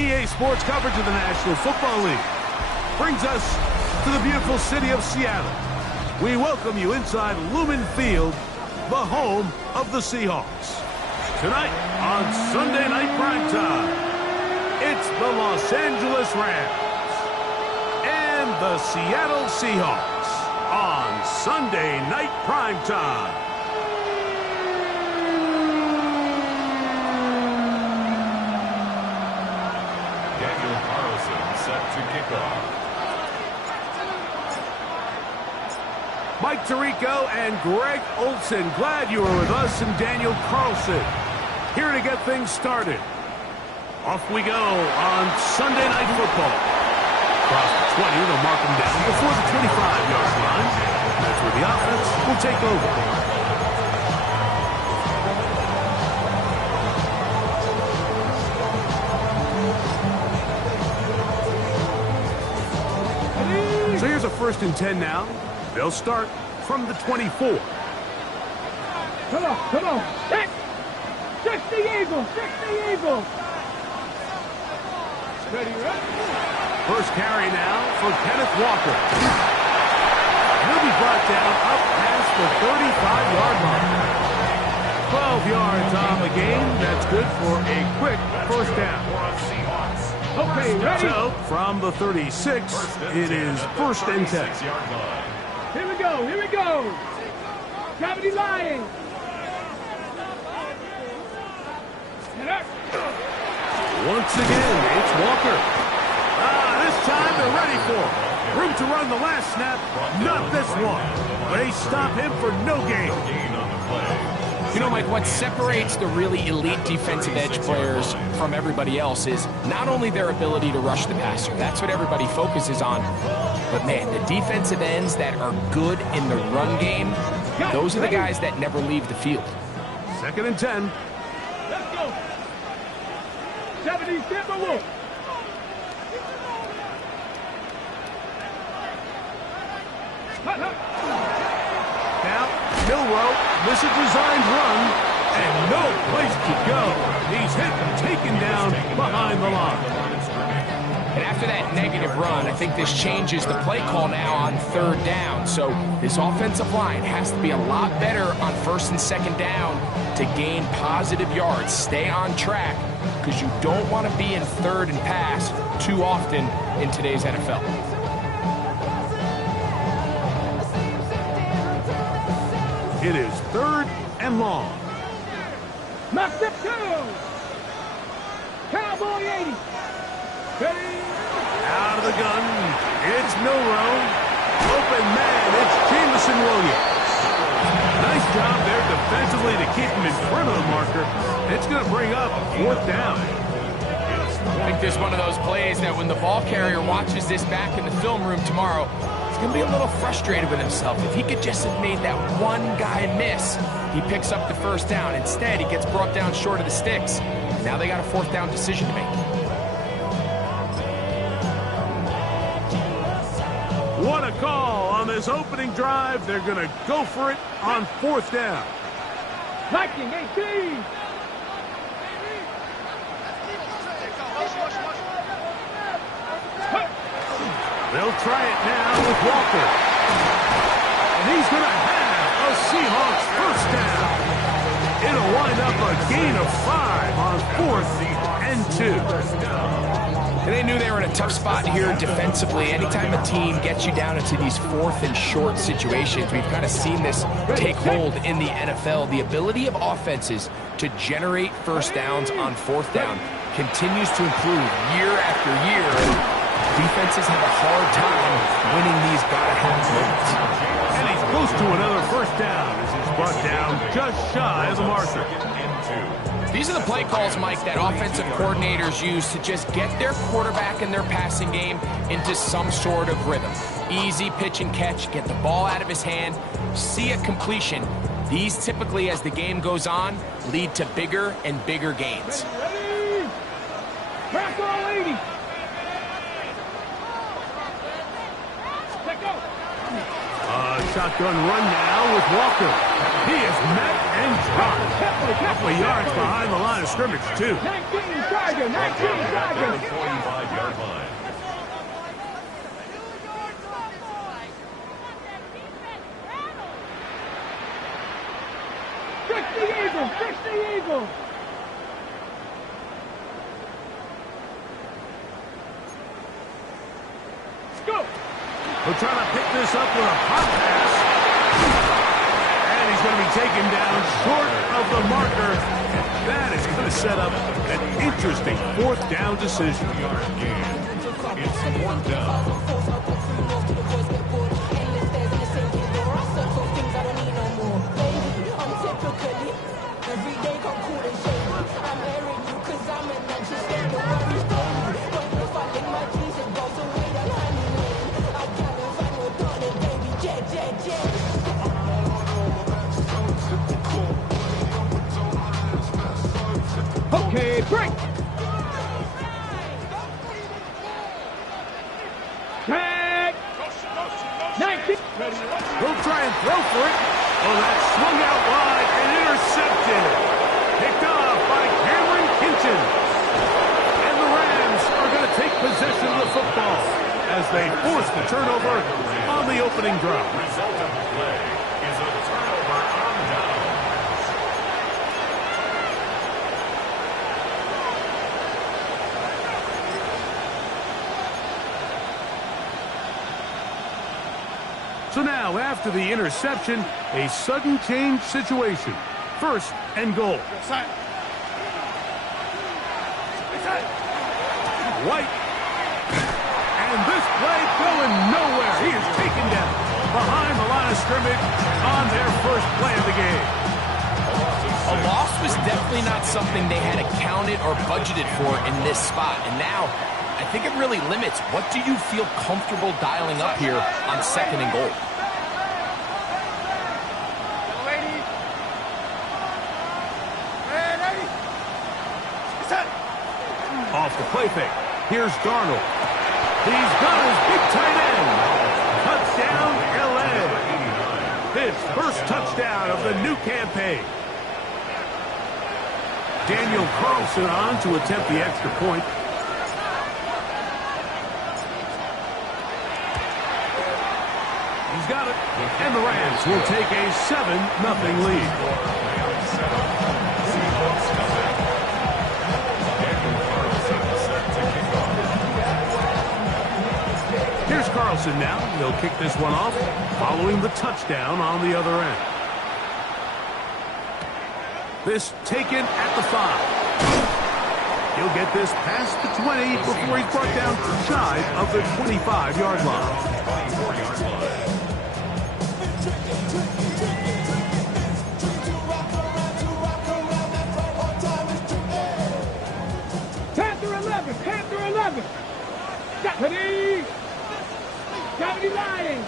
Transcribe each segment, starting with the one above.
EA Sports coverage of the National Football League brings us to the beautiful city of Seattle. We welcome you inside Lumen Field, the home of the Seahawks. Tonight on Sunday Night Primetime, it's the Los Angeles Rams and the Seattle Seahawks on Sunday Night Primetime. To kick off. Mike Tirico and Greg Olson, glad you were with us, and Daniel Carlson here to get things started. Off we go on Sunday Night Football. Across the 20, they'll mark them down before the 25-yard line. That's where the offense will take over. So here's a 1st and 10 now. They'll start from the 24. Come on. Check the Eagle. Ready, right? First carry now for Kenneth Walker. He'll be brought down up past the 35-yard line. 12 yards on the game. That's good for a quick first down. Okay, ready? So, from the 36, it is 1st and 10. Here we go. Gravity Lions. Once again, it's Walker. This time they're ready for it. Room to run the last snap, not this one. They stop him for no gain. You know, Mike, what separates the really elite defensive edge players from everybody else is not only their ability to rush the passer. That's what everybody focuses on. But, man, the defensive ends that are good in the run game, those are the guys that never leave the field. 2nd and 10. Let's go. 70 Timberwolves. Now, Milroe, this is designed run, and no place to go. He's hit and taken down behind the line. And after that negative run, I think this changes the play call now on 3rd down. So this offensive line has to be a lot better on 1st and 2nd down to gain positive yards. Stay on track, because you don't want to be in 3rd and pass too often in today's NFL. It is 3rd and long. Knock them down. Cowboy 80. Ready? Out of the gun, it's Milroe. Open man, it's Jamison Williams. Nice job there defensively to keep him in front of the marker. It's going to bring up 4th down. I think there's one of those plays that when the ball carrier watches this back in the film room tomorrow, he's going to be a little frustrated with himself. If he could just have made that one guy miss, he picks up the 1st down. Instead, he gets brought down short of the sticks. Now they got a 4th down decision to make. What a call on this opening drive. They're going to go for it on 4th down. Viking 18. They'll try it now with Walker. And he's going to have a Seahawks 1st down. It'll wind up a gain of 5 on 4th and 2. And they knew they were in a tough spot here defensively. Anytime a team gets you down into these 4th and short situations, we've kind of seen this take hold in the NFL. The ability of offenses to generate 1st downs on 4th down continues to improve year after year. Defenses have a hard time winning these gotta-have moments. And he's close to another 1st down as he's brought down just shy of the marker. These are the play calls, Mike, that offensive coordinators use to just get their quarterback and their passing game into some sort of rhythm. Easy pitch and catch, get the ball out of his hand, see a completion. These typically, as the game goes on, lead to bigger and bigger gains. Ready? Crack all 80. Let go. Shotgun run now with Walker. He is met and dropped. A couple of yards behind the line of scrimmage, too. 19 Tiger, 19 Tiger. 45-yard line. Fix the Eagle, fix the Eagle. Let's go. We're trying to pick this up with a pop pass. And he's going to be taken down short of the marker. That is going to set up an interesting fourth down decision. It's fourth down. Okay, break. Tag. 19. He'll try and throw for it. Oh, that swung out wide and intercepted. Picked off by Cameron Kinchen. And the Rams are going to take possession of the football as they force the turnover on the opening drive. Result of the play is a turnover on downs. So now, after the interception, a sudden change situation. First and goal. White. And this play going nowhere. He is taken down behind the line of scrimmage on their first play of the game. A loss was definitely not something they had accounted or budgeted for in this spot. And now, I think it really limits what do you feel comfortable dialing up here on second and goal. Off the play fake. Here's Darnold. He's got his big tight end. Touchdown, L.A. His first touchdown of the new campaign. Daniel Carlson on to attempt the extra point. He's got it. And the Rams will take a 7-0 lead. Here's Carlson now. He'll kick this one off following the touchdown on the other end. This taken at the 5. He'll get this past the 20 before he's brought down shy of the 25-yard line. 24-yard line. Panther 11, Panther 11. Deputy. Deputy Lions.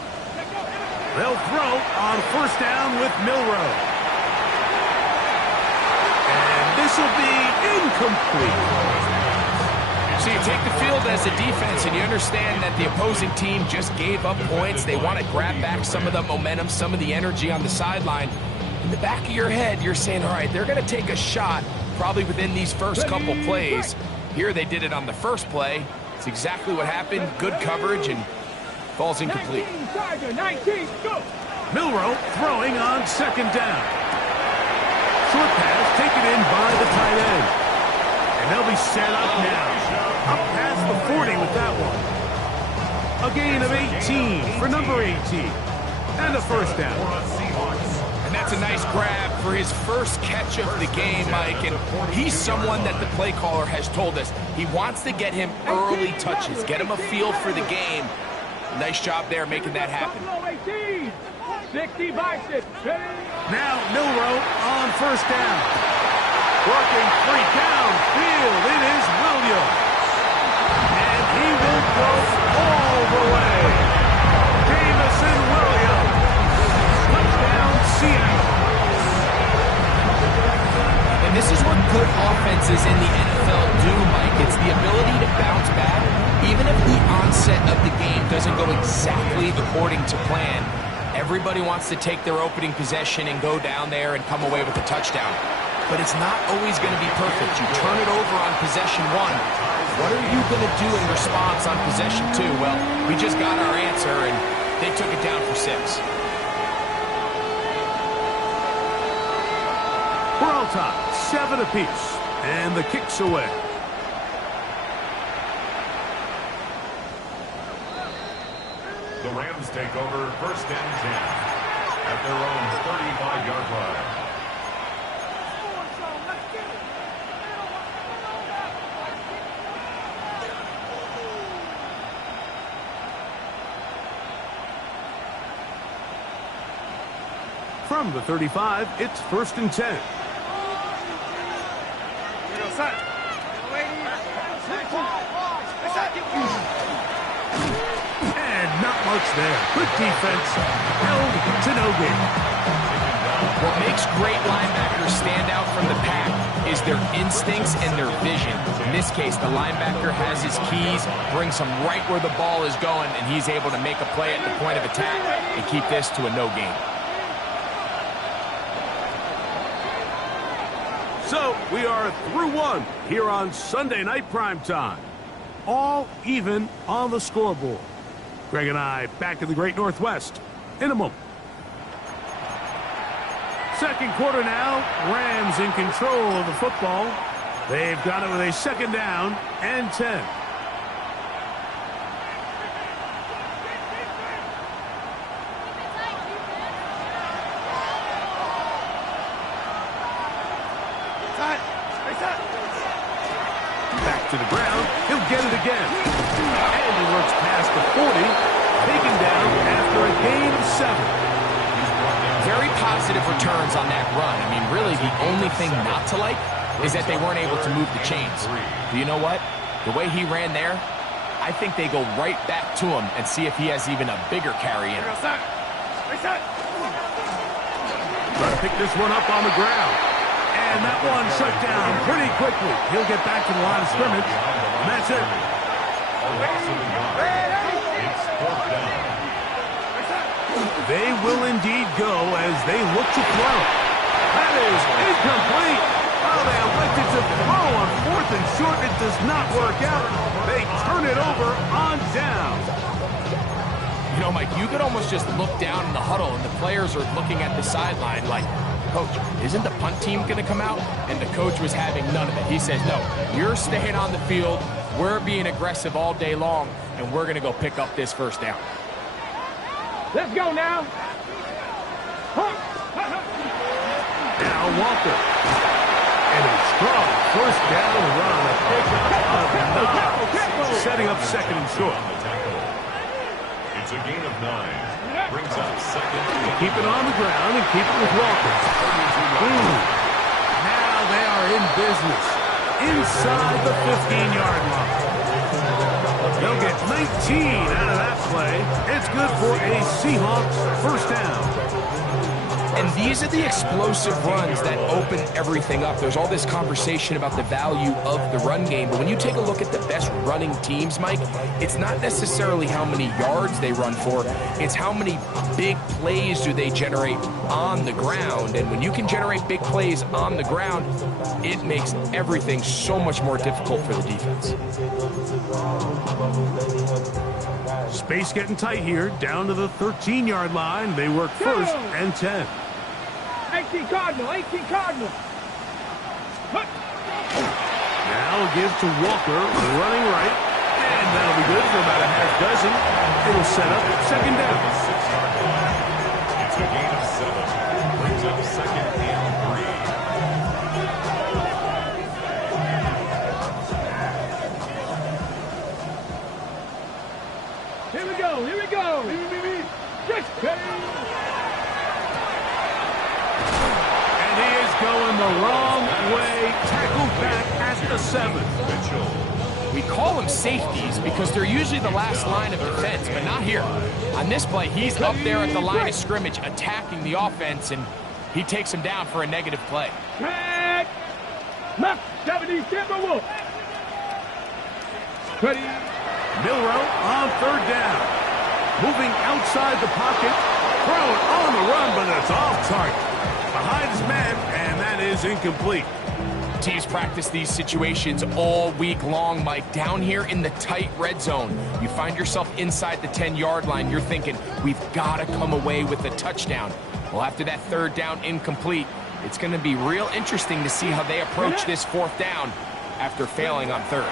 They'll throw on first down with Milrow. And this will be incomplete. So you take the field as a defense and you understand that the opposing team just gave up points. They want to grab back some of the momentum, some of the energy on the sideline. In the back of your head, you're saying, all right, they're going to take a shot probably within these first couple plays. Here they did it on the first play. It's exactly what happened. Good coverage and falls incomplete. 19, Tiger, 19, go. Milrow throwing on second down. Short pass taken in by the tight end. And they'll be set up now. Up past the 40 with that one. A gain of 18 for number 18. And a first down. And that's a nice grab for his first catch of the game, Mike. And he's someone that the play caller has told us he wants to get him early touches, get him a feel for the game. Nice job there making that happen. 18, 60 bicep. Now Milrow on first down. Working free downfield. It is Williams. And he will go all the way. Jamison Williams. Touchdown, Seattle. And this is what good offenses in the NFL do, Mike. It's the ability to bounce back, even if the onset of the game doesn't go exactly according to plan. Everybody wants to take their opening possession and go down there and come away with a touchdown. But it's not always going to be perfect. You turn it over on possession 1. What are you going to do in response on possession 2? Well, we just got our answer, and they took it down for 6. We're all tied, 7 apiece, and the kick's away. The Rams take over 1st and 10 at their own 35-yard line. From the 35, it's 1st and 10. And not much there. Good defense. Held to no gain. What makes great linebackers stand out from the pack is their instincts and their vision. In this case, the linebacker has his keys, brings him right where the ball is going, and he's able to make a play at the point of attack and keep this to a no gain. So, we are through 1 here on Sunday Night Primetime. All even on the scoreboard. Greg and I back in the Great Northwest in a moment. Second quarter now, Rams in control of the football. They've got it with a 2nd down and 10. Back to the ground. He'll get it again. And he works past the 40, taken down after a gain of 7. Very positive returns on that run. I mean, really, the only thing not to like is that they weren't able to move the chains. But you know what? The way he ran there, I think they go right back to him and see if he has even a bigger carry in him. Try to pick this one up on the ground. And that one shut down pretty quickly. He'll get back to the line of scrimmage. And that's it. It's 4th down. They will indeed go as they look to throw. That is incomplete. Oh, they elected to throw on 4th and short. It does not work out. They turn it over on down. You know, Mike, you could almost just look down in the huddle, and the players are looking at the sideline like, Coach, isn't the punt team going to come out? And the coach was having none of it. He says, no, you're staying on the field. We're being aggressive all day long, and we're going to go pick up this 1st down. Let's go now. Now Walker. And a strong 1st down run. A pickup of 9. Setting up 2nd and short. It's a gain of 9. Brings up 2nd. Keep it on the ground and keep it with Walker. Now they are in business. Inside the 15-yard line. They'll get 19 out of that play. It's good for a Seahawks 1st down. And these are the explosive runs that open everything up. There's all this conversation about the value of the run game, but when you take a look at the best running teams, Mike, it's not necessarily how many yards they run for, it's how many big plays do they generate on the ground. And when you can generate big plays on the ground, it makes everything so much more difficult for the defense. Space getting tight here, down to the 13-yard line. They work 1st and 10. 18 Cardinal, 18 Cardinal. Now give to Walker, running right. And that'll be good for about a half dozen. It'll set up 2nd down. It's a gain of 7. Brings up 2nd and 3. Here we go, here we go. And he is going the wrong way. Tackled back at the 7. Mitchell. We call them safeties because they're usually the last line of defense, but not here. On this play, he's up there at the line of scrimmage attacking the offense, and he takes him down for a negative play. Tag. Left 70 Timberwolf. Ready. Milrow on 3rd down. Moving outside the pocket. Throw it on the run, but it's off target. Behind his man, and that is incomplete. Teams practice these situations all week long, Mike. Down here in the tight red zone, you find yourself inside the 10-yard line. You're thinking, we've got to come away with a touchdown. Well, after that third down incomplete, it's going to be real interesting to see how they approach this fourth down after failing on third.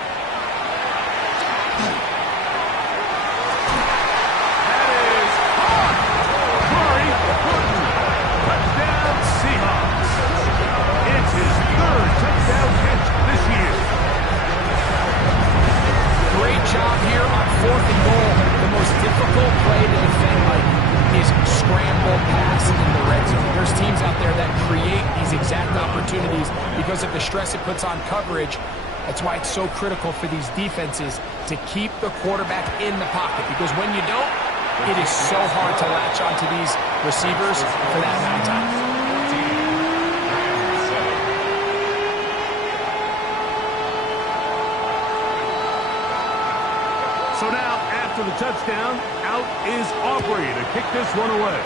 Job here on fourth and goal. The most difficult play to defend, Mike, is scramble pass in the red zone. There's teams out there that create these exact opportunities because of the stress it puts on coverage. That's why it's so critical for these defenses to keep the quarterback in the pocket, because when you don't, it is so hard to latch onto these receivers for that amount of time. So now, after the touchdown, out is Aubrey to kick this one away.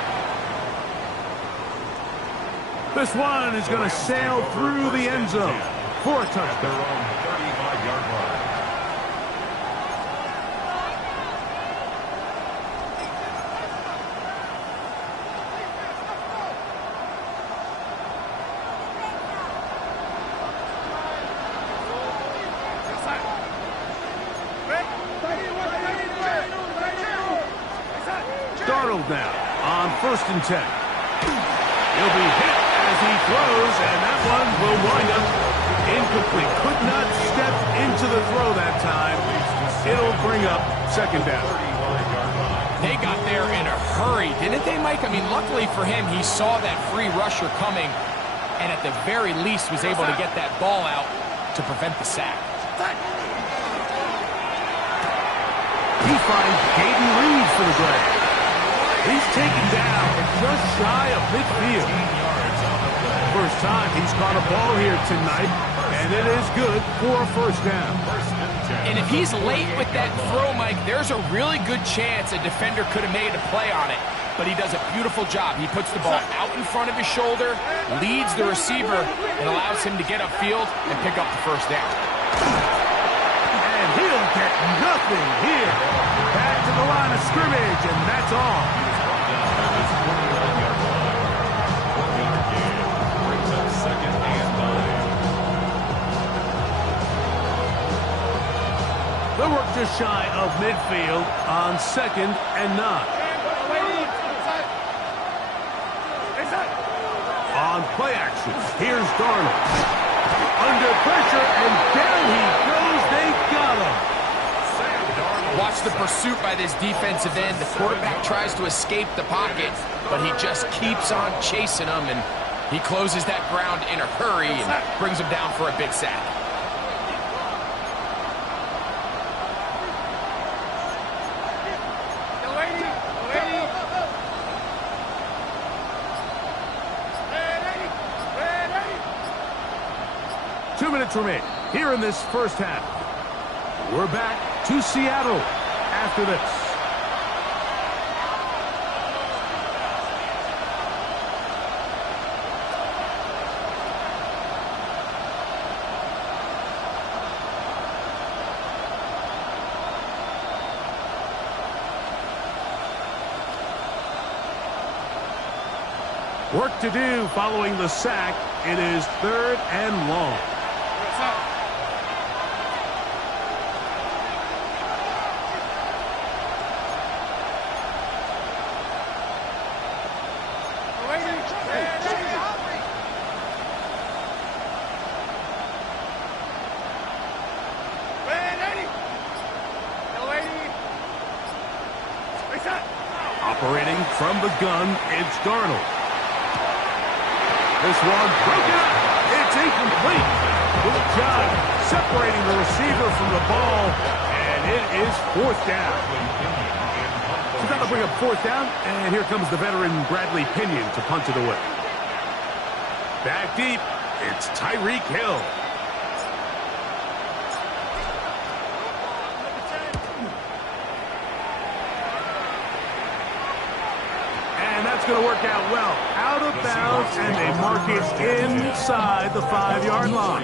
This one is going to sail through the end zone for a touchdown. 35-yard line. Now on 1st and 10. He'll be hit as he throws, and that one will wind up incomplete. Could not step into the throw that time. It'll bring up 2nd down. They got there in a hurry, didn't they, Mike? I mean, luckily for him, he saw that free rusher coming, and at the very least was able to get that ball out to prevent the sack. He finds Gaten Reed for the grab. He's taken down just shy of midfield. First time he's caught a ball here tonight, and it is good for a 1st down. And if he's late with that throw, Mike, there's a really good chance a defender could have made a play on it. But he does a beautiful job. He puts the ball out in front of his shoulder, leads the receiver, and allows him to get upfield and pick up the 1st down. And he'll get nothing here. Back to the line of scrimmage, and that's all. They work just shy of midfield on 2nd and 9. On play action, here's Darnold. Under pressure, and down he goes. They got him. Watch the pursuit by this defensive end. The quarterback tries to escape the pocket, but he just keeps on chasing him, and he closes that ground in a hurry and brings him down for a big sack. Remaining here in this 1st half. We're back to Seattle after this. Work to do following the sack. It is 3rd and long. Operating from the gun, it's Darnold. This one broken up. It's incomplete. Good job separating the receiver from the ball, and it is 4th down. So that'll bring up 4th down, and here comes the veteran Bradley Pinion to punt it away. Back deep, it's Tyreek Hill. Going to work out well. Out out of bounds, and they mark it inside the 5-yard line.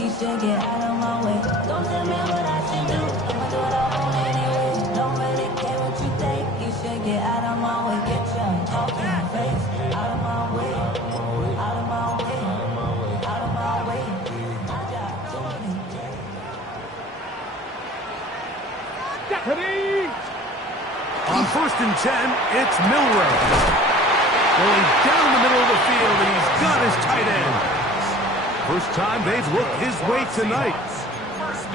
You should get out of my way. Don't tell me what I should do. I'ma do what I want anyway. Don't really care what you think. You should get out of my way. Get your talking face out of my way. Out of my way. Out of my way. I got Jordan. Ready? On 1st and 10, it's Milroe. Going down the middle of the field, and he's got his tight end. First time they've looked his way tonight.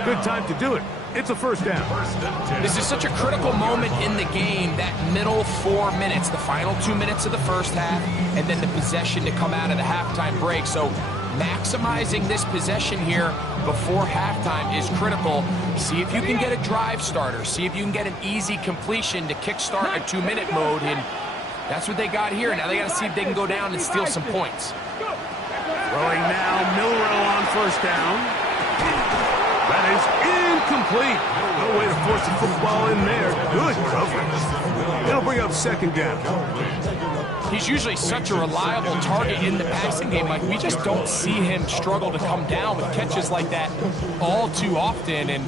Good time to do it. It's a first down. This is such a critical moment in the game, that middle 4 minutes, the final 2 minutes of the first half, and then the possession to come out of the halftime break. So maximizing this possession here before halftime is critical. See if you can get a drive starter. See if you can get an easy completion to kickstart a 2-minute mode, and that's what they got here. Now they got to see if they can go down and steal some points. Throwing now, Milroe on first down. That is incomplete. No way to force the football in there. Good coverage. It'll bring up second down. He's usually such a reliable target in the passing game. Like, we just don't see him struggle to come down with catches like that all too often. And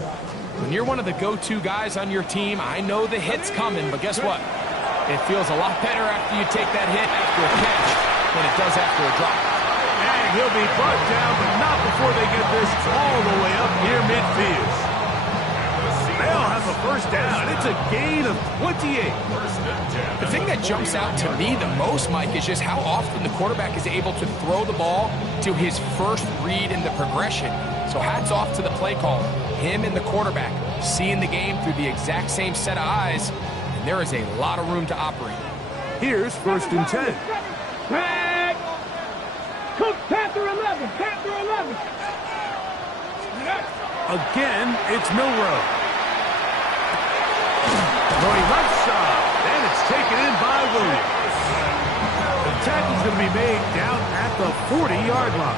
when you're one of the go-to guys on your team, I know the hit's coming, but guess what? It feels a lot better after you take that hit after a catch than it does after a drop. And he'll be brought down, but not before they get this all the way up near midfield. They'll have a first down. It's a gain of 28. The thing that jumps out to me the most, Mike, is just how often the quarterback is able to throw the ball to his first read in the progression. So hats off to the play caller. Him and the quarterback seeing the game through the exact same set of eyes, and there is a lot of room to operate. Here's 1st and 10. Back. Cook, Panther 11. Panther 11. Again, it's Milroe. Throwing left side, and it's taken in by Williams. The tackle's going to be made down at the 40-yard line.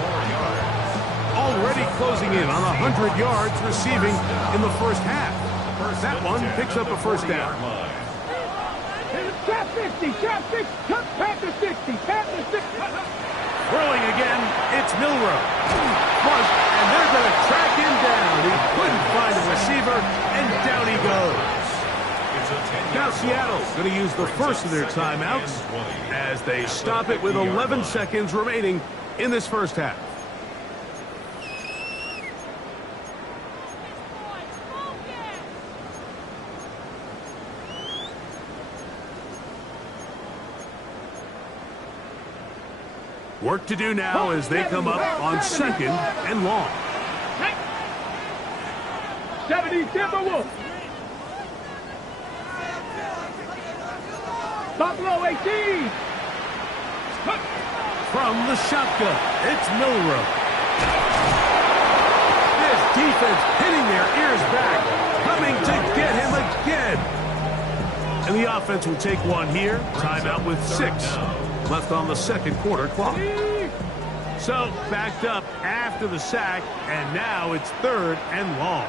Already closing in on 100 yards receiving in the first half. That one picks up a first down. Trap 60, trap 60, Panther 60, Panther 60. Throwing again, it's Milroe. Flush, and they're going to track him down. He couldn't find a receiver, and down he goes. Now Seattle's going to use the first of their timeouts as they stop it with 11 seconds remaining in this first half. Work to do now as they come up on 2nd and long. 70 Timberwolves. Buffalo 18. From the shotgun, it's Milroe. This defense pinning their ears back, coming to get him again. And the offense will take one here. Timeout with 6 left on the second quarter clock. So backed up after the sack, and now it's 3rd and long.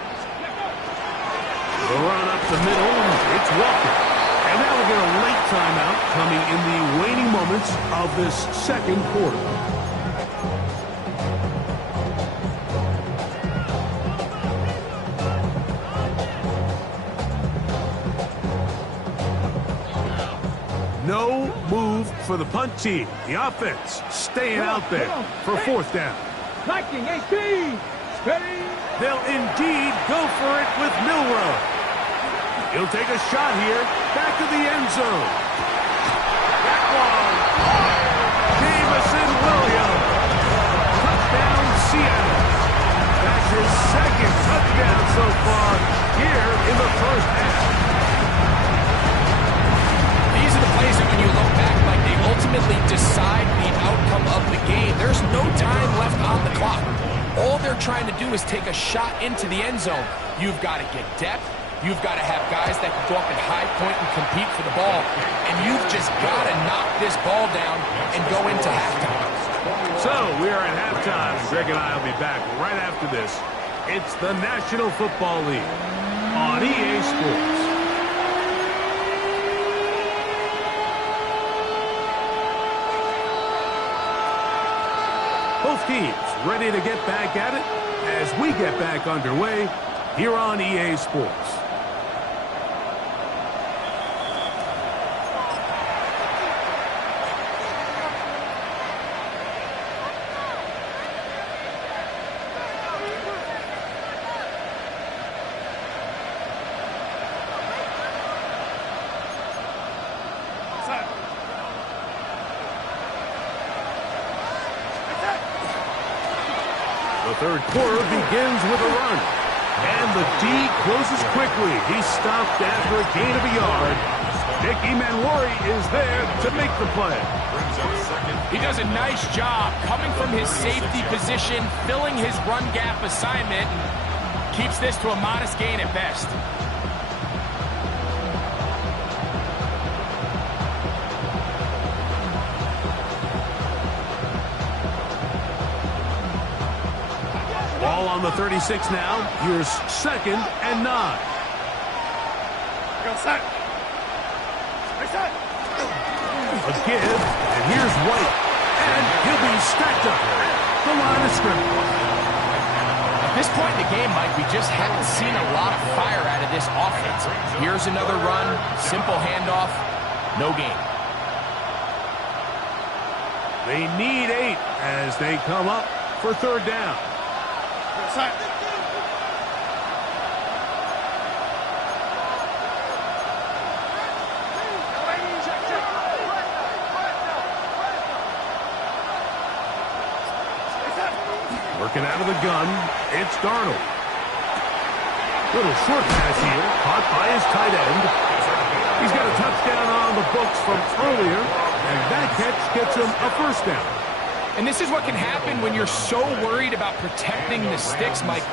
The run up the middle, it's Walker. And now we get a late timeout coming in the waning moments of this second quarter. No move for the punt team. The offense staying out there for 4th down. Viking 18. Ready. They'll indeed go for it with Milroe. He'll take a shot here, back to the end zone. That one. Jamison Williams. Touchdown, Seattle. That's his 2nd touchdown so far here in the first half. These are the plays that when you look back, like, they ultimately decide the outcome of the game. There's no time left on the clock. All they're trying to do is take a shot into the end zone. You've got to get depth. You've got to have guys that can go up and high point and compete for the ball. And you've just got to knock this ball down and go into halftime. So we are at halftime. Greg and I will be back right after this. It's the National Football League on EA Sports. both teams ready to get back at it as we get back underway here on EA Sports. The third quarter begins with a run. And the D closes quickly. He's stopped after a gain of a yard. Nicky Manwari is there to make the play. He does a nice job coming from his safety position, filling his run gap assignment, and keeps this to a modest gain at best. Ball on the 36 now. Here's 2nd and 9. A give, and here's White. And he'll be stacked up at the line of scrimmage. At this point in the game, Mike, we just haven't seen a lot of fire out of this offense. Here's another run, simple handoff, no gain. They need 8 as they come up for 3rd down. Working out of the gun, it's Darnold. Little short pass here, caught by his tight end. He's got a touchdown on the books from earlier, and that catch gets him a 1st down. And this is what can happen when you're so worried about protecting the sticks, Mike.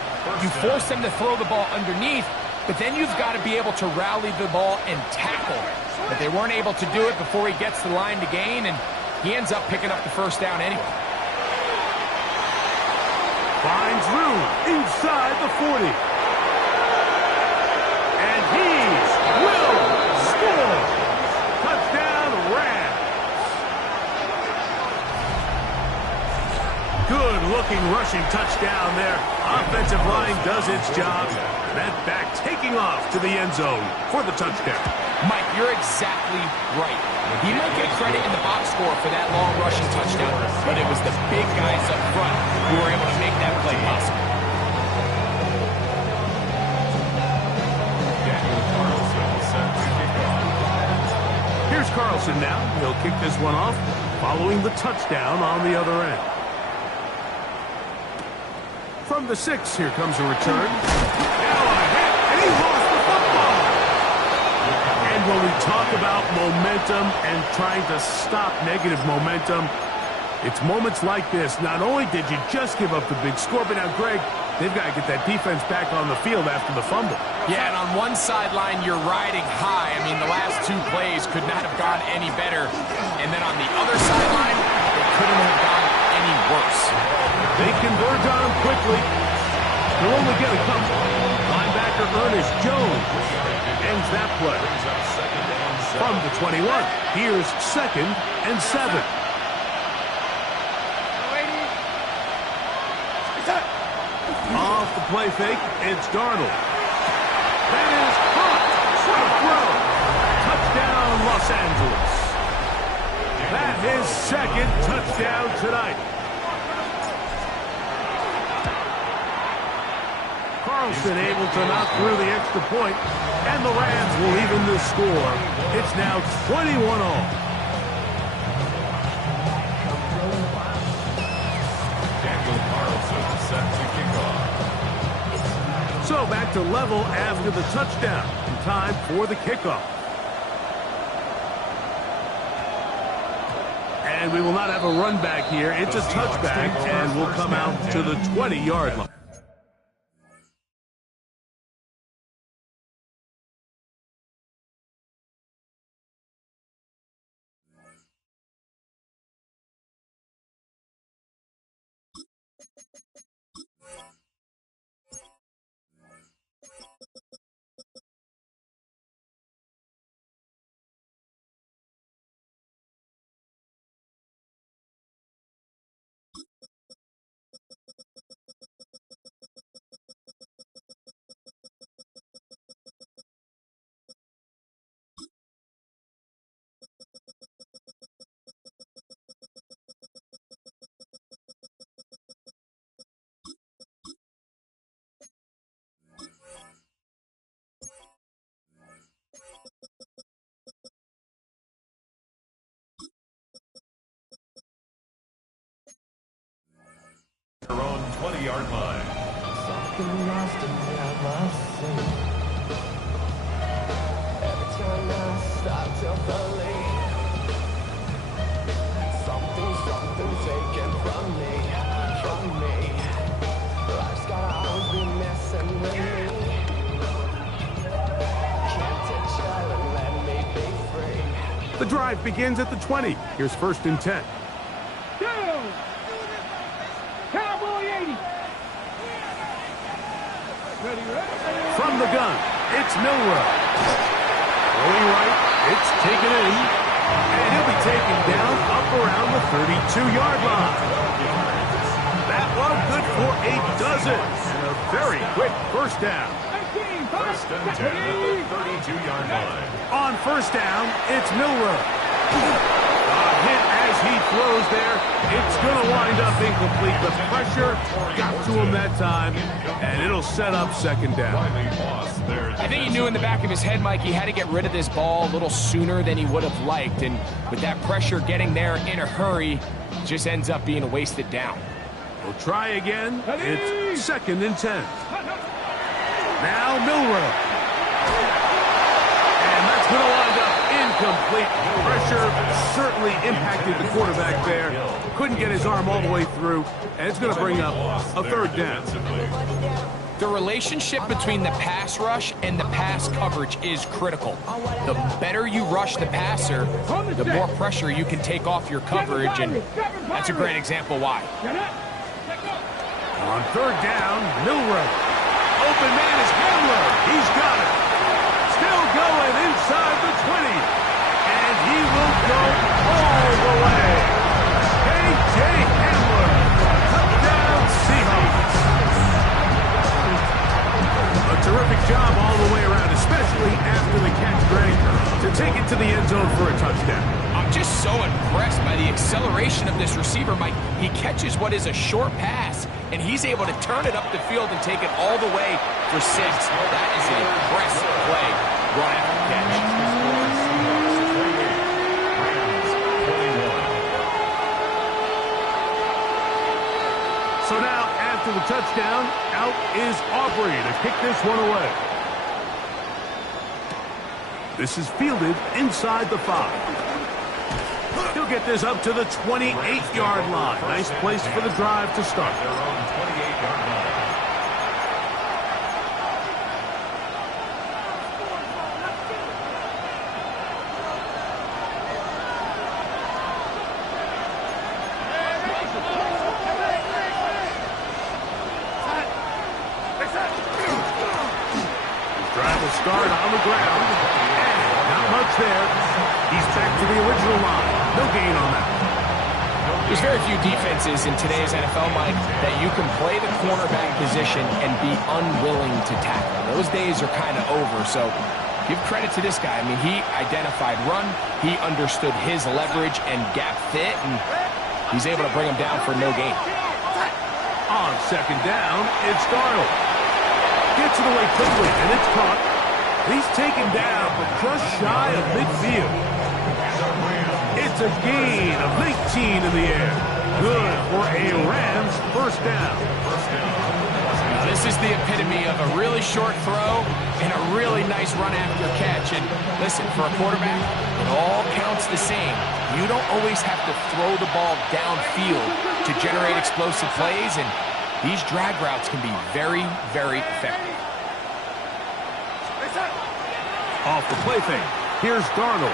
You force them to throw the ball underneath, but then you've got to be able to rally the ball and tackle. But they weren't able to do it before he gets the line to gain, and he ends up picking up the 1st down anyway. Finds room inside the 40. And he will score. Touchdown, Rams. Good-looking rushing touchdown there. Offensive line does its job. That back taking off to the end zone for the touchdown. Mike, you're exactly right. He might get credit in the box score for that long rushing touchdown, but it was the big guys up front who were able to make that play possible. Here's Carlson now. He'll kick this one off following the touchdown on the other end. From the 6, here comes a return. Now a hit, and he lost the football. And when we talk about momentum and trying to stop negative momentum, it's moments like this. Not only did you just give up the big score, but now, Greg, they've got to get that defense back on the field after the fumble. Yeah, and on one sideline, you're riding high. I mean, the last 2 plays could not have gone any better. And then on the other sideline, it couldn't have gone any worse. They converge on him quickly. They'll only get a couple. Linebacker Ernest Jones ends that play. From the 21, here's 2nd and 7. Off the play fake, it's Darnold. That is caught. Straight throw. Touchdown, Los Angeles. That is 2nd touchdown tonight. Carlson able to knock through the extra point, and the Rams will even the score. It's now 21-all. So back to level after the touchdown. Time for the kickoff. And we will not have a run back here. It's a touchback, and we'll come out to the 20-yard line. The drive begins at the 20. Here's 1st and 10. Cowboy 80. From the gun, it's Milrow. Going right, it's taken in. And he'll be taken down up around the 32-yard line. That one good for a dozen. And a very quick 1st down. 1st and 10 at the 32-yard line. On 1st down, it's Milrow. A hit as he throws there. It's going to wind up incomplete. The pressure got to him that time, and it'll set up 2nd down. I think he knew in the back of his head, Mike, he had to get rid of this ball a little sooner than he would have liked. And with that pressure getting there in a hurry, just ends up being a wasted down. We'll try again. It's 2nd and 10. Now Milrow. And that's going to wind up incomplete. Pressure certainly impacted the quarterback there. Couldn't get his arm all the way through. And it's going to bring up a 3rd down. The relationship between the pass rush and the pass coverage is critical. The better you rush the passer, the more pressure you can take off your coverage. And that's a great example why. On 3rd down, Milrow. Open man is Hamler. He's got it. Still going inside the 20. And he will go all the way. A.J. Hamler. Touchdown Seahawks. A terrific job all the way around, especially after the catch, Greg, to take it to the end zone for a touchdown. I'm just so impressed by the acceleration of this receiver, Mike. He catches what is a short pass, and he's able to turn it up the field and take it all the way for 6. That is an impressive play right after the catch. So now, after the touchdown, out is Aubrey to kick this one away. This is fielded inside the 5. He'll get this up to the 28-yard line. Nice place for the drive to start. Their own 28-yard line. Drive will start on the ground. And not much there. He's back to the original line. No gain on that. There's very few defenses in today's NFL, Mike, that you can play the cornerback position and be unwilling to tackle. Those days are kind of over, so give credit to this guy. I mean, he identified run, he understood his leverage and gap fit, and he's able to bring him down for no gain. On 2nd down, it's Darnold. Gets it away quickly, and it's caught. He's taken down, but just shy of midfield. It's a gain of 19 in the air. Good for a Rams 1st down. Now, this is the epitome of a really short throw and a really nice run after catch. And listen, for a quarterback, it all counts the same. You don't always have to throw the ball downfield to generate explosive plays, and these drag routes can be very, very effective. Off the play fake. Here's Darnold.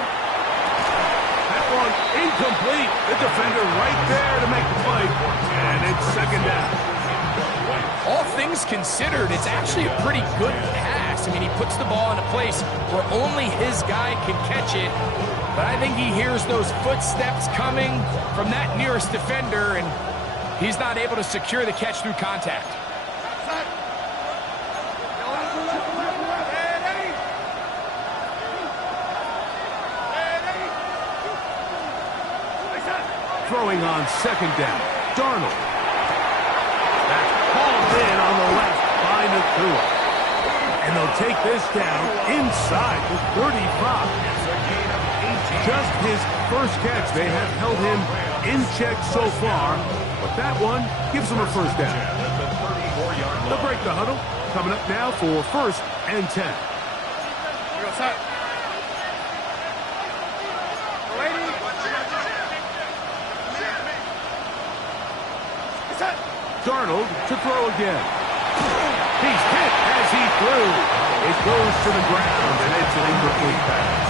That one incomplete. The defender right there to make the play. And it's 2nd down. All things considered, it's actually a pretty good pass. I mean, he puts the ball in a place where only his guy can catch it. But I think he hears those footsteps coming from that nearest defender, and he's not able to secure the catch through contact. Throwing on 2nd down. Darnold. That's hauled in on the left by Nakua. And they'll take this down inside the 35. Just his 1st catch. They have held him in check so far, but that one gives him a 1st down. They'll break break the huddle. Coming up now for 1st and 10. Darnold to throw again. He's hit as he threw. It goes to the ground, and it's an incomplete pass.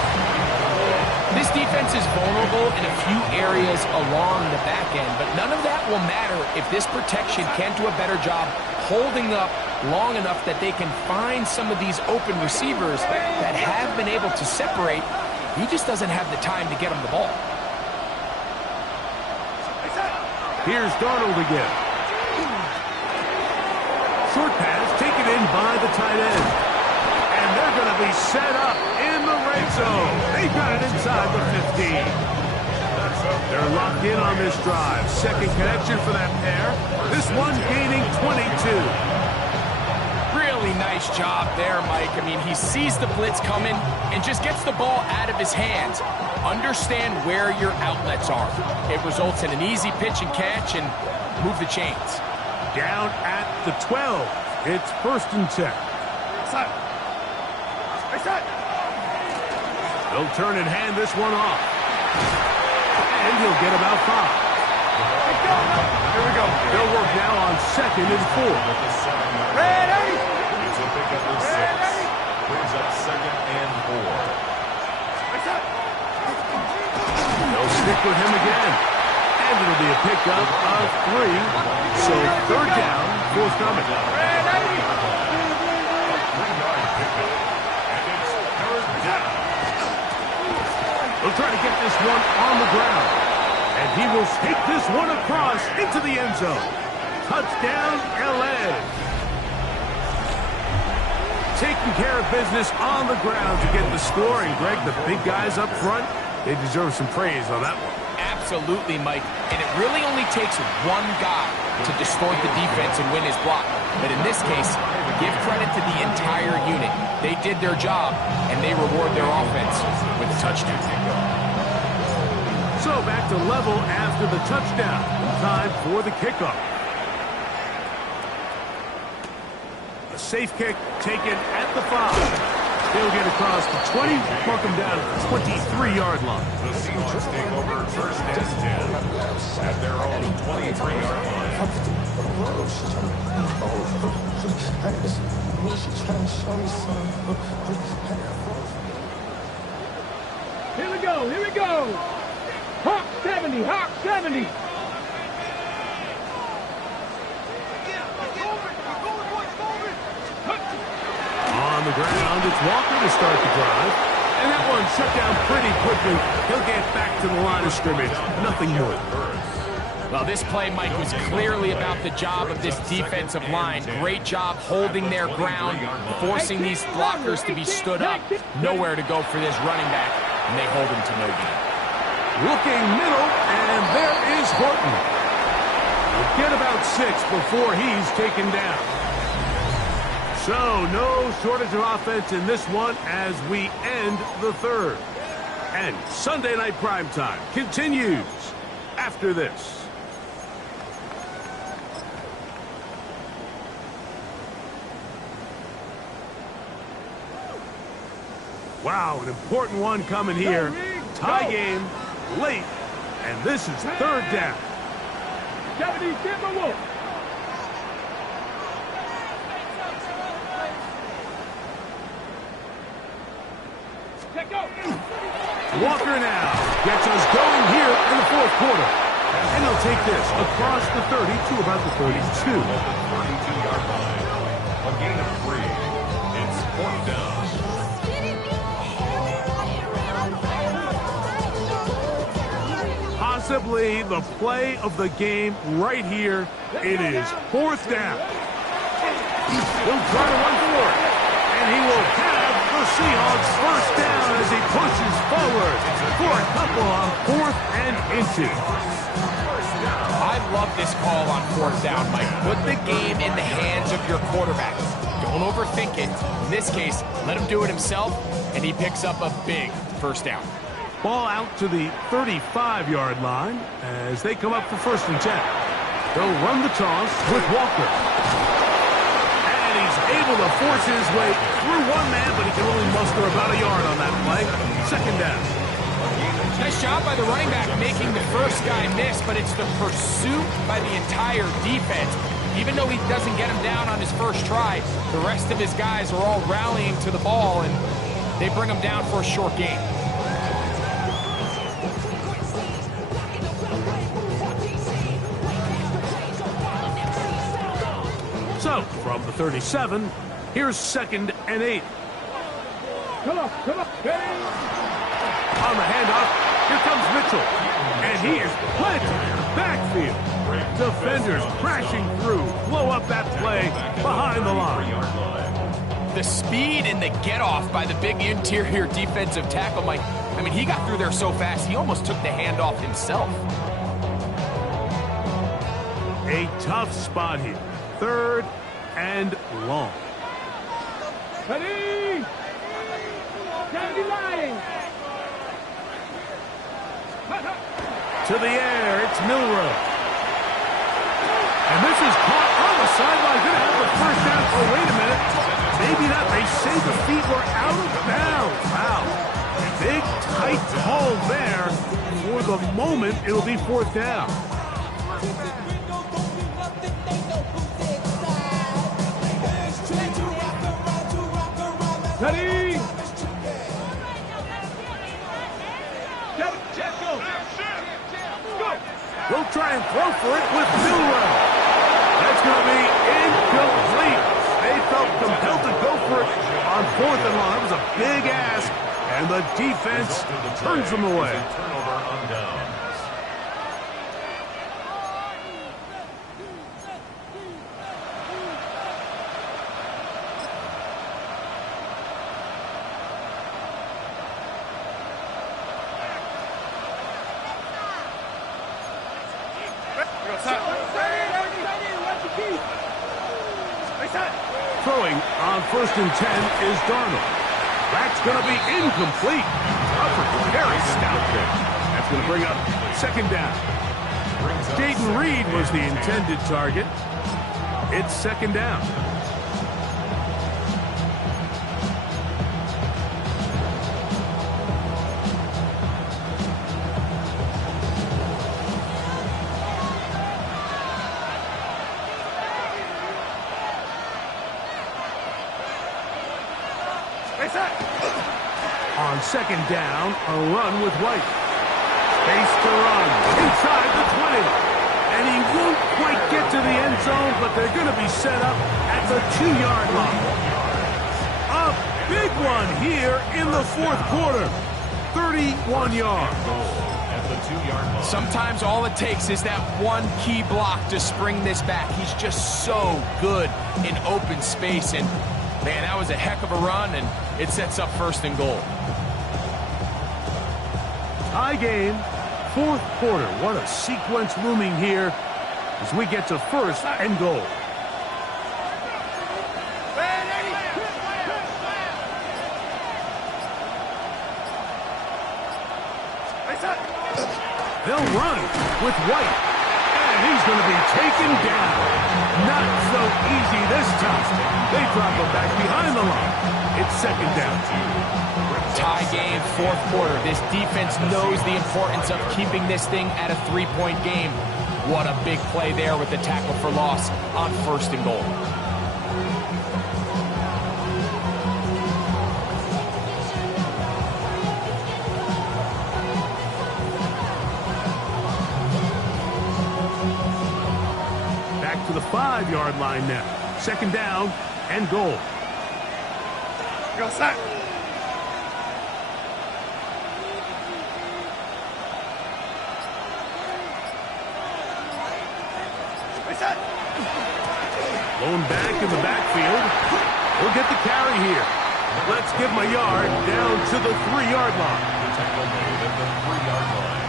This defense is vulnerable in a few areas along the back end, but none of that will matter if this protection can't do a better job holding up long enough that they can find some of these open receivers that have been able to separate. He just doesn't have the time to get them the ball. Here's Darnold again. Short pass taken in by the tight end. And they're going to be set up in the red zone. They've got it inside the 15. They're locked in on this drive. Second connection for that pair. This one gaining 22. Really nice job there, Mike. I mean, he sees the blitz coming and just gets the ball out of his hands. Understand where your outlets are. It results in an easy pitch and catch and move the chains. Down at the 12. It's 1st and 10. They'll turn and hand this one off. And he'll get about 5. Here we go. They'll work now on 2nd and 4. Ready? It's a pickup of 6. Brings up 2nd and 4. They'll stick with him again. And it'll be a pickup of 3. So 3rd down, forthcoming. He'll try to get this one on the ground. And he will take this one across into the end zone. Touchdown, LA. Taking care of business on the ground to get the score. And Greg, the big guys up front, they deserve some praise on that one. Absolutely, Mike. And it really only takes one guy to distort the defense and win his block. But in this case, give credit to the entire unit. They did their job, and they reward their offense with a touchdown. So back to level after the touchdown. Time for the kickoff. A safe kick taken at the 5. He'll get across the 20, mark him down at the 23-yard line. The Seahawks take over 1st and 10 at their own 23-yard line. Here we go, here we go. Hawk 70, Hawk 70. On the ground, it's Walker to start the drive. And that one shut down pretty quickly. He'll get back to the line of scrimmage. Nothing more. Well, this play, Mike, was clearly about the job of this defensive line. Great job holding their ground, forcing these blockers to be stood up. Nowhere to go for this running back, and they hold him to no gain. Looking middle, and there is Horton. He'll get about 6 before he's taken down. So, no shortage of offense in this one as we end the 3rd. And Sunday Night Primetime continues after this. Wow, an important one coming here. Tie game, late, and this is 3rd down. 70, get my wolf. Walker now gets us going here in the 4th quarter. And he'll take this across the 30 to about the 32. 32-yard line. A gain of 3. It's 4th down. Possibly the play of the game right here. It is 4th down. He'll try to run for it. And he will have the Seahawks 1st down as he pushes forward for a couple on 4th and inches. I love this call on 4th down, Mike. Put the game in the hands of your quarterback. Don't overthink it. In this case, let him do it himself, and he picks up a big 1st down. Ball out to the 35-yard line as they come up for 1st and 10. They'll run the toss with Walker. force his way through one man, but he can only muster about a yard on that play. Second down. Nice job by the running back making the first guy miss, but it's the pursuit by the entire defense. Even though he doesn't get him down on his first try, the rest of his guys are all rallying to the ball, and they bring him down for a short gain. So, from the 37, here's 2nd and 8. Come on, come on. Hey. On the handoff, here comes Mitchell. And he is planted in the backfield. Defenders crashing through, blow up that play behind the line. The speed and the get-off by the big interior defensive tackle, Mike. I mean, he got through there so fast, he almost took the handoff himself. A tough spot here. 3rd and long. Ready? Candy line. To the air, it's Milrow. And this is caught on the sideline. Going to have the first down. Oh, wait a minute. Maybe not. They say the feet were out of bounds. Wow. Big, tight hold there. For the moment, it'll be 4th down. Ready? We'll try and throw for it with Milrow. That's going to be incomplete. They felt compelled to go for it on 4th and long. That was a big ask, and the defense turns them away. Turnover on downs. Throwing on 1st and 10 is Darnold. That's going to be incomplete. Upper very stout pitch. That's going to bring up 2nd down. Jaden Reed was the intended target. It's 2nd down. On 2nd down, a run with White. Space to run inside the 20. And he won't quite get to the end zone, but they're going to be set up at the 2-yard line. A big one here in the 4th quarter. 31 yards. Sometimes all it takes is that one key block to spring this back. He's just so good in open space, and man, that was a heck of a run, and it sets up 1st and goal. Tie game, 4th quarter. What a sequence looming here as we get to 1st and goal. They'll run with White, and he's going to be taken down. Not so easy this time. They drop him back behind the line. It's 2nd down. Tie game, 4th quarter. This defense knows the importance of keeping this thing at a 3-point game. What a big play there with the tackle for loss on 1st and goal. Back to the 5-yard line now. 2nd down and goal. Go sack. Blown back in the backfield. We'll get the carry here. Let's give him a yard down to the 3-yard line. The tackle made at the 3-yard line.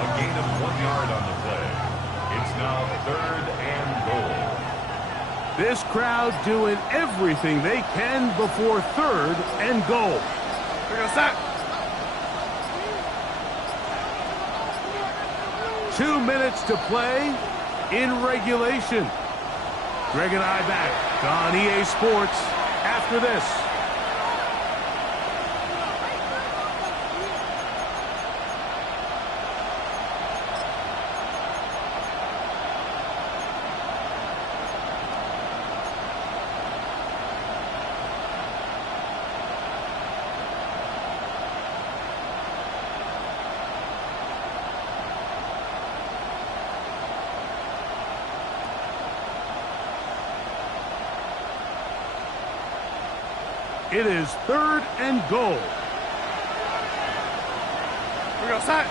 A gain of 1 yard on the play. It's now 3rd and goal. This crowd doing everything they can before 3rd and goal. 2 minutes to play in regulation. Greg and I back on EA Sports after this. It is 3rd and goal. We go set.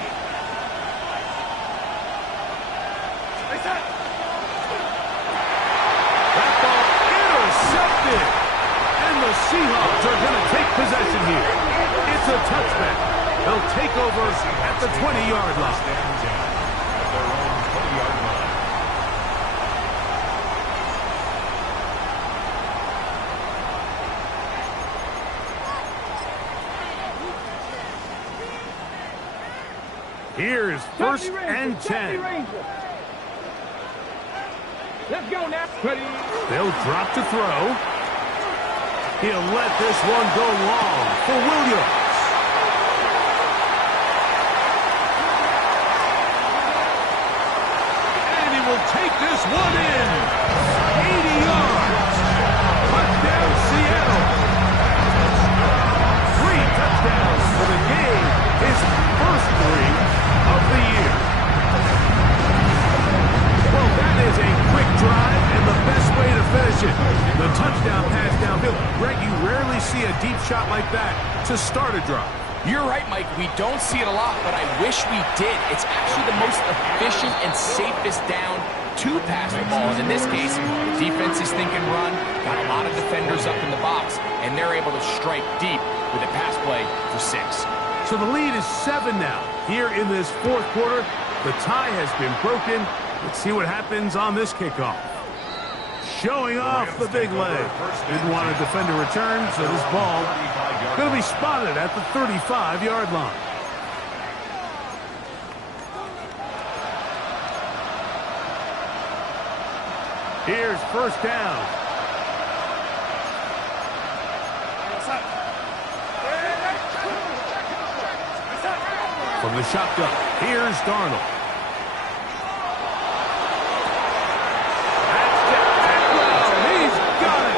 That ball intercepted. And the Seahawks are going to take possession here. It's a touchback. They'll take over at the 20-yard line. At their own 20-yard line. Here's 1st and 10. Let's go now. Ready. They'll drop to throw. He'll let this one go long for Williams. And he will take this one in. 80 yards. Touchdown, Seattle. 3 touchdowns for the game. His first 3 of the year. Well, that is a quick drive and the best way to finish it. The touchdown pass downfield. Greg, you rarely see a deep shot like that to start a drive. You're right, Mike. We don't see it a lot, but I wish we did. It's actually the most efficient and safest down to pass the ball. And in this case, the defense is thinking run, got a lot of defenders up in the box, and they're able to strike deep with a pass play for 6. So the lead is 7 now. Here in this 4th quarter, the tie has been broken. Let's see what happens on this kickoff. Showing off the big leg. Didn't want to defend a return, so this ball going to be spotted at the 35-yard line. Here's 1st down. From the shotgun, here's Darnold. That's down. He's got it.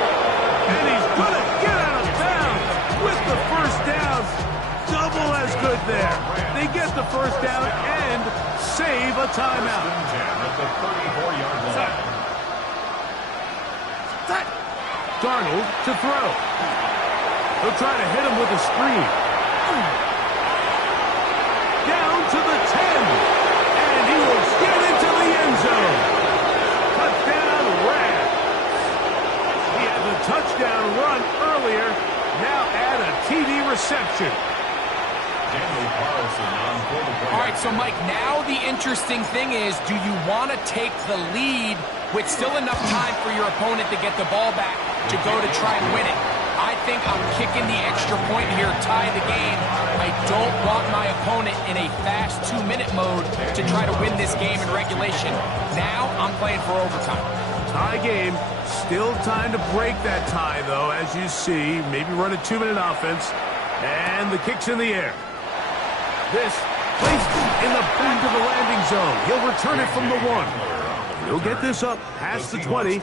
And he's going to get out of bounds with the 1st down. Double as good there. They get the 1st down and save a timeout. At the 34-yard line. Darnold to throw. They'll try to hit him with a screen. Down to the 10. And he will get into the end zone. Touchdown, Rams. He had the touchdown run earlier. Now add a TD reception. All right, so Mike, now the interesting thing is, do you want to take the lead with still enough time for your opponent to get the ball back to go to try and win it? I think I'm kicking the extra point here, tie the game. I don't want my opponent in a fast 2-minute mode to try to win this game in regulation. Now I'm playing for overtime. Tie game. Still time to break that tie, though, as you see. Maybe run a 2-minute offense. And the kick's in the air. This placed in the back of the landing zone. He'll return it from the 1. He'll get this up past the 20.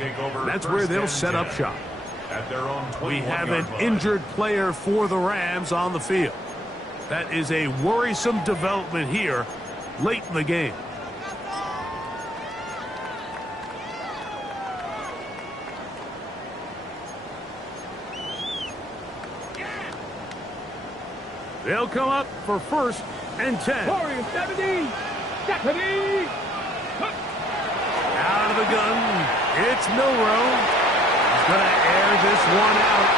That's where they'll set up shop. At their own We have an injured player for the Rams on the field. That is a worrisome development here late in the game. They'll come up for 1st and 10. Warriors 70. Stephanie. Out of the gun. It's Milrow. He's going to air this one out.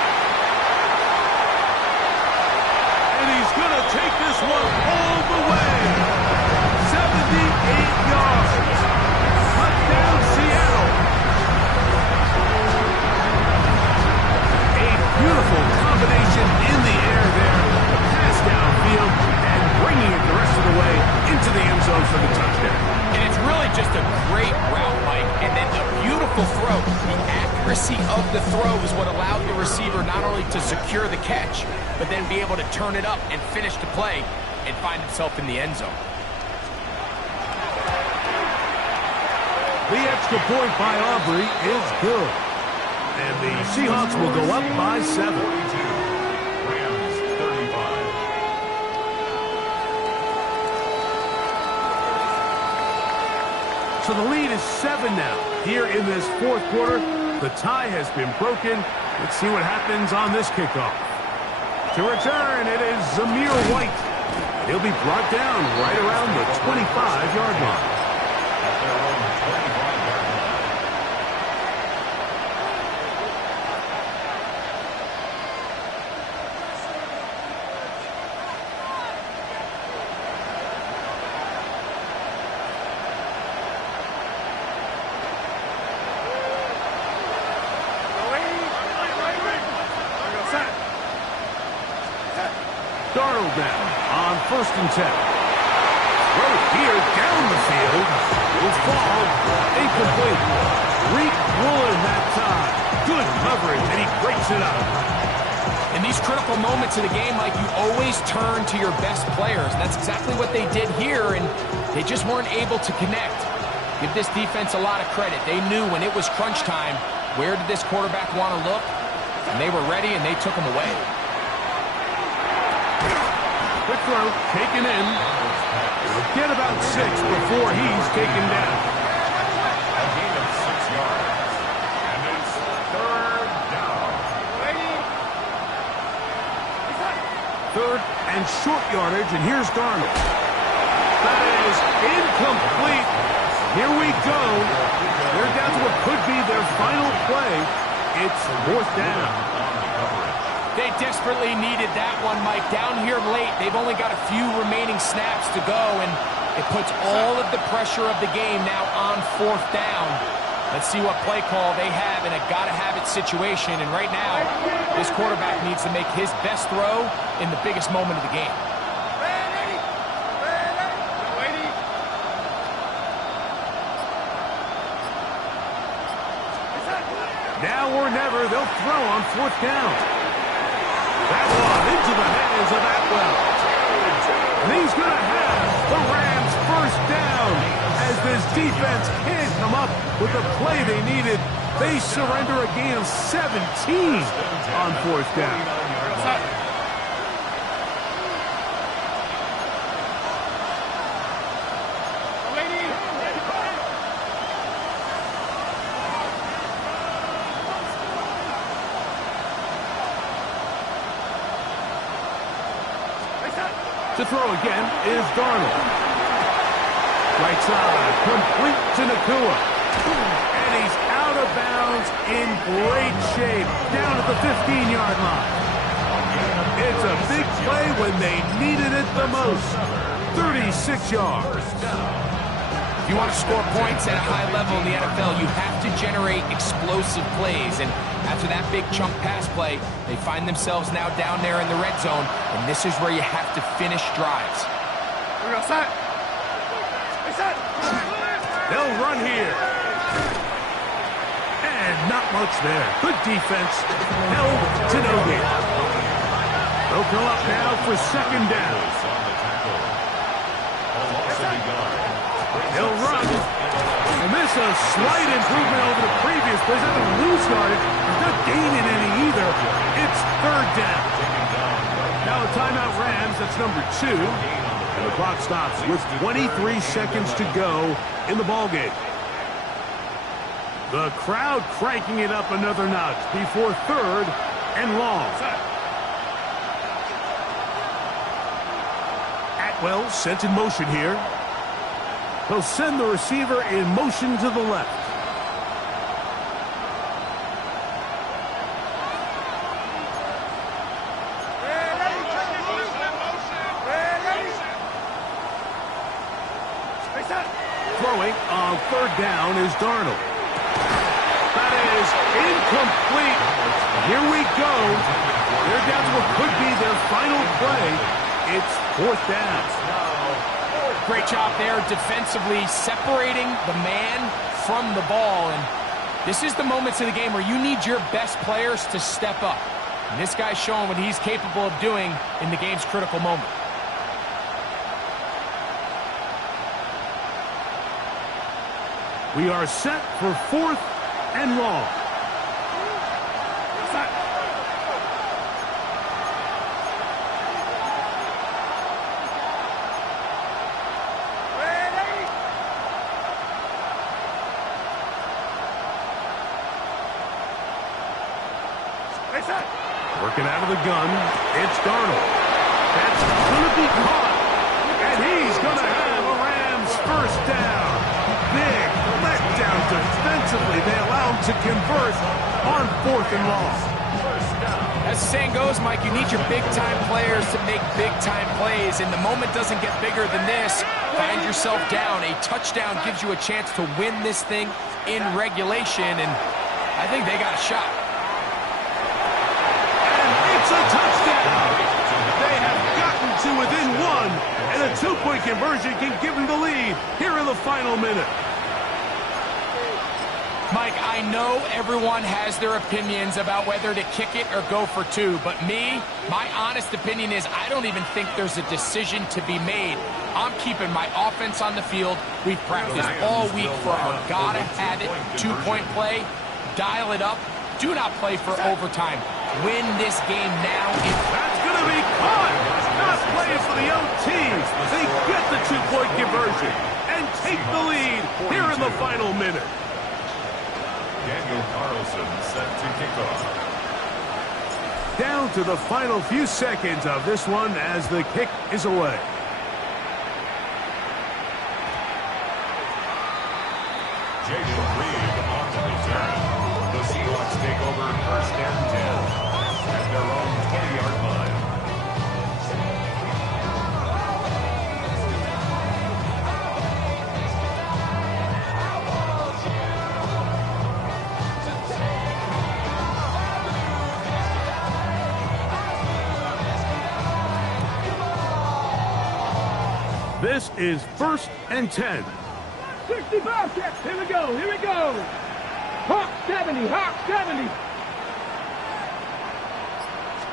And he's going to take this one all the way. 78 yards. Touchdown, Seattle. A beautiful combination in the air there. Pass downfield and bringing it the rest of the way into the end zone for the touchdown. And it's really just a great route, Mike, and then a beautiful throw. The accuracy accuracy of the throw is what allowed the receiver not only to secure the catch, but then be able to turn it up and finish the play and find himself in the end zone. The extra point by Aubrey is good. And the Seahawks will go up by 7. Rams 35. So the lead is 7 now. Here in this fourth quarter, the tie has been broken. Let's see what happens on this kickoff. To return, it is Zamir White. He'll be brought down right around the 25-yard line. At their own 25-yard line. Darnold now on 1st and 10. Throw here down the field. Will fall. Incomplete. Reek Woolen that time. Good coverage, and he breaks it up. In these critical moments of the game, Mike, you always turn to your best players, and that's exactly what they did here, and they just weren't able to connect. Give this defense a lot of credit. They knew when it was crunch time, where did this quarterback want to look, and they were ready, and they took him away. Quick throw, taken in. He'll get about 6 before he's taken down. A gain of 6 yards. And it's 3rd down. 3rd and short yardage, and here's Darnold. That is incomplete. Here we go. They're down to what could be their final play. It's 4th down. They desperately needed that one, Mike. Down here late, they've only got a few remaining snaps to go, and it puts all of the pressure of the game now on 4th down. Let's see what play call they have in a gotta-have-it situation, and right now, this quarterback needs to make his best throw in the biggest moment of the game. Now or never, they'll throw on 4th down. That one into the hands of Atwell. And he's going to have the Rams 1st down. As this defense can't come up with the play they needed, they surrender a gain of 17 on 4th down. To throw again is Darnold. Right side, complete to Nakua. And he's out of bounds in great shape, down at the 15-yard line. It's a big play when they needed it the most. 36 yards. If you want to score points at a high level in the NFL, you have to generate explosive plays. And after that big chunk pass play, they find themselves now down there in the red zone, and this is where you have to finish drives. They'll run here. And not much there. Good defense. Held to no gain. They'll come up now for 2nd down. He'll run. And this is a slight improvement over the previous play. He's not going to lose yardage. He's not gaining any either. It's 3rd down. Now a timeout Rams. That's number 2. And the clock stops with 23 seconds to go in the ballgame. The crowd cranking it up another notch before 3rd and long. Atwell sent in motion here. He'll send the receiver in motion to the left. Throwing on 3rd down is Darnold. That is incomplete. Here we go. They're down to what could be their final play. It's 4th down. Great job there defensively, separating the man from the ball. And This is the moments of the game where you need your best players to step up. And this guy's showing what he's capable of doing in the game's critical moment. We are set for 4th and long. Working out of the gun, it's Darnold. That's going to be caught. And he's going to have a Rams first down. Big letdown defensively. They allow him to convert on 4th and long. As the saying goes, Mike, you need your big-time players to make big-time plays, and the moment doesn't get bigger than this. Find yourself down. A touchdown gives you a chance to win this thing in regulation, and I think they got a shot. It's a touchdown. They have gotten to within 1, and a 2-point conversion can give them the lead here in the final minute. Mike, I know everyone has their opinions about whether to kick it or go for 2, but my honest opinion is I don't even think there's a decision to be made. I'm keeping my offense on the field. We've practiced all week for our gotta-have-it 2-point play. Dial it up. Do not play for overtime. Win this game now. That's going to be caught. Not playing for the OT. They get the 2-point conversion and take the lead here in the final minute. Daniel Carlson set to kick off. Down to the final few seconds of this one as the kick is away. Jacob Reed on the return. The Seahawks take over 1st and 10 at their own 20-yard line. This is 1st and 10. 65 steps. Here we go. Here we go. Hawk 70. Hawk 70.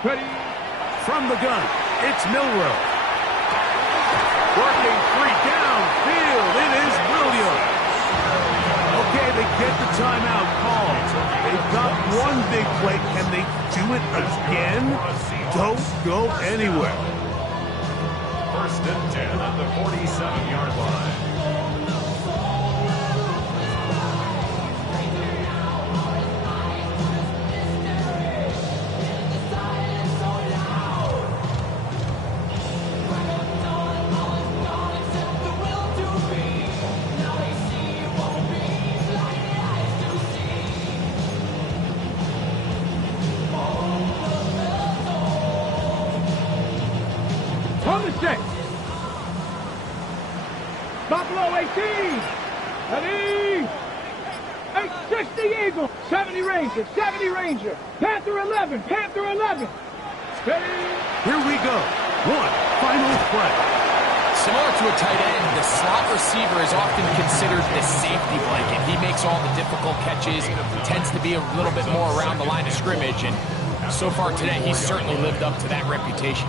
Ready. From the gun, it's Milrow. Working 3 downfield. It is Williams. Okay, they get the timeout call. They've got one big play. Can they do it again? Don't go anywhere. 1st and 10 at the 47-yard line. On the set. Buffalo 18. Ready. 860 Eagle. 70 Ranger. 70 Ranger. Panther 11. Panther 11. Ready. Here we go. One final play. Similar to a tight end, the slot receiver is often considered the safety blanket. He makes all the difficult catches, tends to be a little bit more around the line of scrimmage, and so far today, he's certainly lived up to that reputation.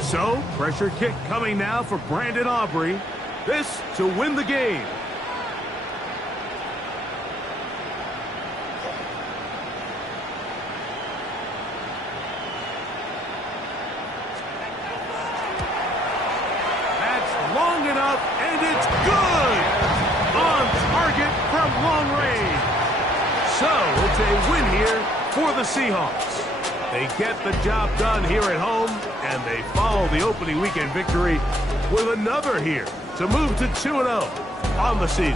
So, pressure kick coming now for Brandon Aubrey. This to win the game. That's long enough, and it's good! On target from long range. So, it's a win here for the Seahawks. They get the job done here at home, and they follow the opening weekend victory with another here to move to 2-0 on the season.